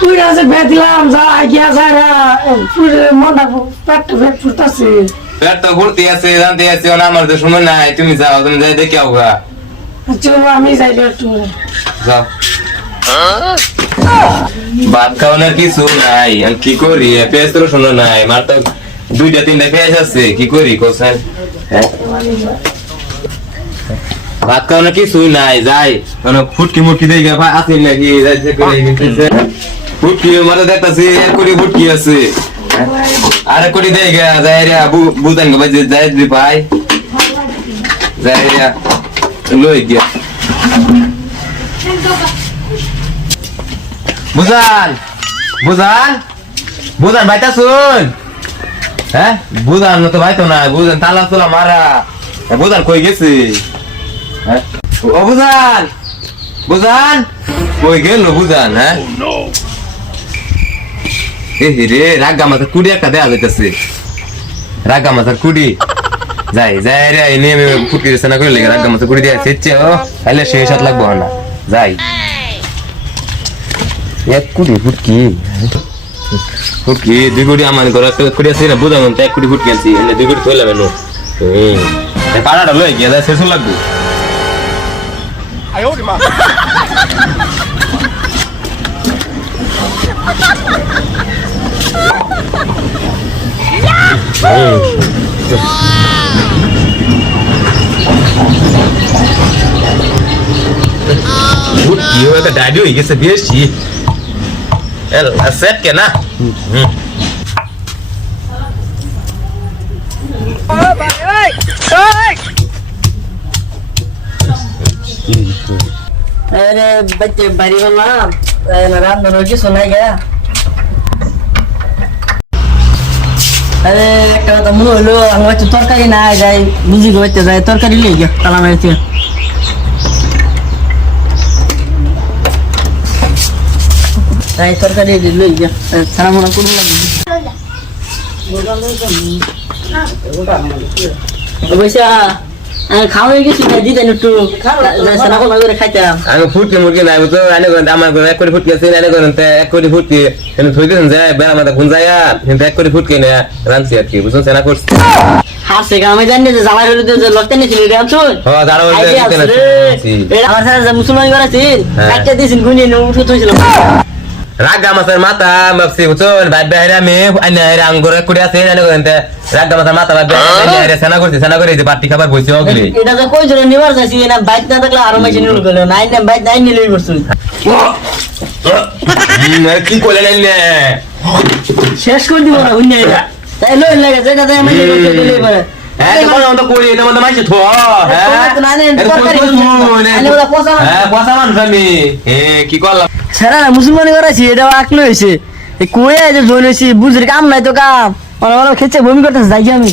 পুরা আছে বেদিলাম যা গিয়া যারা পুরে মনটা পেটটা পেট ফুটতাছে। পেট তো ঘুরতে আছে জানতে আছে না আমার তো সময় নাই। তুমি যাও তুমি যাই দেখে আও গা। চলো আমি যাইলে একটু যাও। ভাত খাওয়ানোর কিছু নাই আমি কি করি? পেঁয়াজ তো শোনো নাই। মার তো দুইটা তিনটা পেঁয়াজ আছে কি করি? কোসেন ভাত খাওয়ানোর কিছু নাই যাই। কোনো ফুটকি মুটকি দেখে ভাই আসি নাকি? যাইছে করে ফুটকি মাথা দেখতাছি এক কোটি ফুটকি আছে। আরে কোটি দেখে যাই রে বু বুদান গো বাজে যাই দি ভাই। যাই রে লই গিয়া। বুঝান বুঝান বুঝান ভাইটা শুন। হ্যাঁ? বুঝান তো ভাই তো না বুঝান তালা তোলা মারা। বুঝান কই গেছে? হ্যাঁ? ও বুঝান বুঝান কই গেল বুঝান হ্যাঁ? এ রে রাগা মাথার কুড়ি একটা দেয়া যাইতেছে। রাগা মাথার কুড়ি। যাই যাই রে, এই নিয়ে ফুটকি রেছে না করে লেগে রাগা মাথার কুড়ি দেয়া সেচ্ছে ও। তাহলে সেই সাত লাগবো না। যাই। এক কোটি ফুটকি। ফুটকি, দুই কোটি আমার একটা কোটি আছে না বুঝাম এক কোটি ফুটকি এনে দুই কোটি থইলাম এনো পাড়াটা লই গিয়া শেষ লাগবে। ফুটকি ও একটা ডাডি হয়ে গেছে বেশি সেট কে না আরে বাচ্চা বাড়ি বললাম রান্নার কিছু নাই গা আরে একটা কথা মনে হলো আমার বাচ্চা তরকারি না যাই বুঝি বাচ্চা যাই তরকারি লিয়ে গিয়া তালা মারিতে যাই তরকারি লই গিয়া সারা মনে করুন অবশ্য আমি খাওয়া হয়ে গেছি না দিতেন একটু সারা কথা করে খাইতাম আমি। ফুটকি মুটকি নাই বুঝতো এনে করেন আমার এক কোটি ফুটকি আছে এনে করেন এক কোটি ফুটকি। এনে বেড়া মাথা গুন যায় কিন্তু এক কোটি ফুটকি না রানছি আর কি বুঝছেন সেনা করছি। হাসে আমি জানি যে জামাই হলে যে লোকটা নিয়েছিল দাঁড়া দিতে আছে না রে। এটা আমার সাথে মুসলমান করেছিল হ্যাঁ। একটা দিয়েছিল গুনিয়ে উঠে তুইছিল রাগা মাছের মাথা ভাবছি বুঝছেন ভাই বেহারে আমি আঙ্গুর কোটি আছে তো রাগা মাছের মাথা ভাই বেহারে হেরে সেনা করছি সেনা করে যে পার্টি খাবার বসে অগলি এটা যে কই জন্য নিবার চাইছি না বাইক না থাকলে আরও মাইছে নিল গেল নাই না বাইক নাই নিলে করছুন কি করলেন এনে শেষ করে দিব না হুন্যা এটা তাই লই লাগে যেটা তাই আমি লই পারে হ্যাঁ তো কোনো মতো করি না মতো মাইছে থো হ্যাঁ তো না, না, কই কই পচা মানুষ। হ্যাঁ পচা মানুষ আমি এ কি করলাম সেরা না, মুসলমানি করেছি এটা আকলো হয়েছে। কই যে জোন হয়েছি বুঝলি কাম নাই তো কাম। আমার খেচ্ছে বমি করতেছে যাই আমি।